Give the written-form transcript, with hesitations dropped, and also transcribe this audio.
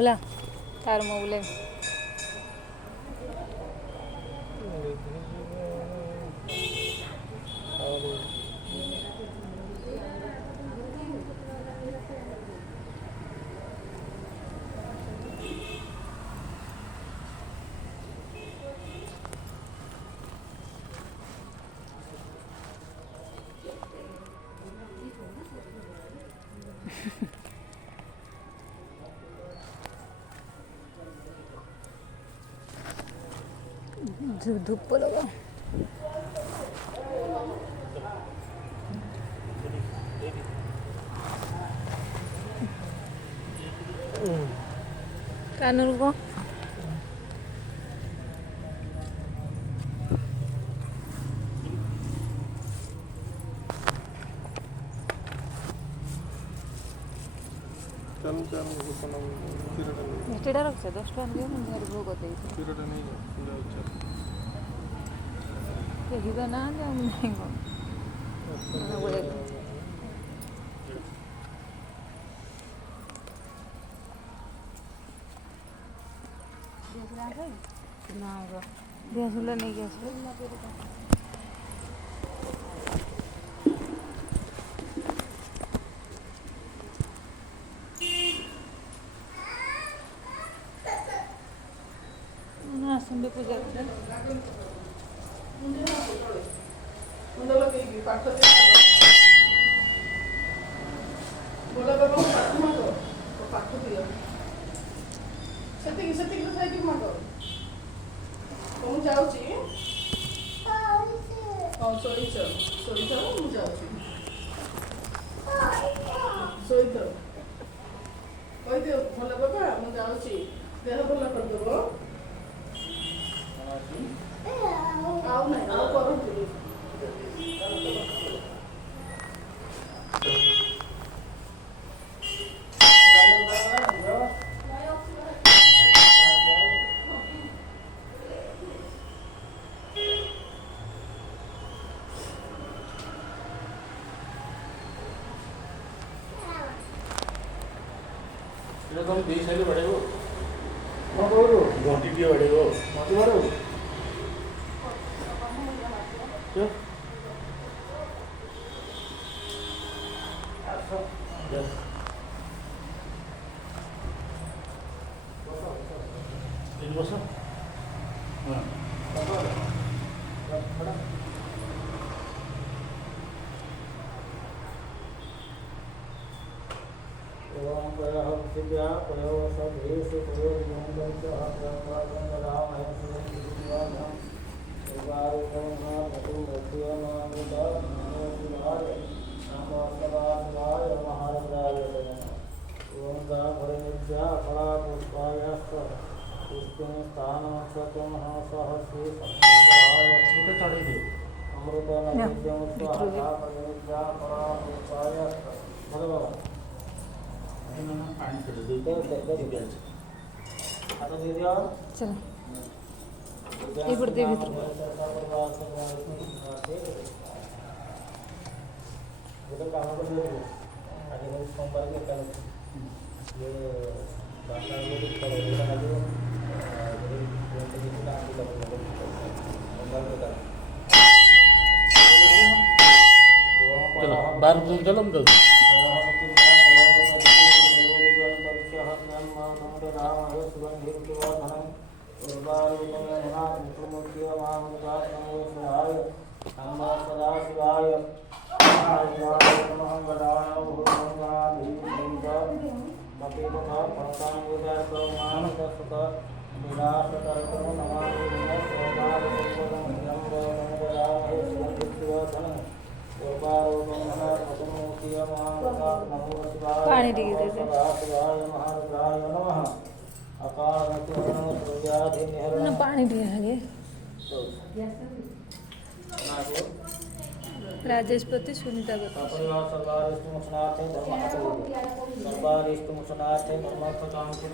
बोला तार मौले धूप लगा कानून को ଏଇଟା ରଖୁଛ 10 ଟଙ୍କା ଦିଅ ମୁଁ ଘରେ ଭୋଗ ଦେଇଛି ଯିବା ନା ମୁଁ ନାହିଁ କ'ଣ ନା ଦିଆସିଲା ନେଇକି ଆସିବେ आसंबे पूजा ଭଲ ବାବା ମୁଁ ଯାଉଛି ଦେହ ଭଲ କରିଦେବ ଆଉ ନାହିଁ ଆଉ କରନ୍ତୁ तुम दी साइड बढ़ेगो कौन करो घंटी दिए बढ़ेगो घंटी बढ़ो क्यों यस इन बस हां बड़ा ओम प्रयः सिद्ध्या प्रयो सदेश प्रयो योगञ्च राम है सिद्धिवान उपारोपणः मधु मध्यमामृत नमो शिवाय नमो सदाशिवाय महारुद्राय ओम गा भरनिज्या फला पुष्पायश्च पुष्पिं स्थानं सहस्रे संहाय चित्त चढ़ी दे अमृत नैवेद्यं स्वाहा भरनिज्या फला पुष्पायश्च बोलो बाबा पानी चलो चलो ఇప్పుడు దేవిత్రు चलो 12 दिन चलो हम पानी टिके देते ना पानी टिके आगे राजेशपति सुनीता सर्वारिष्टमुसनार्थे धर्मार्थ कामकुल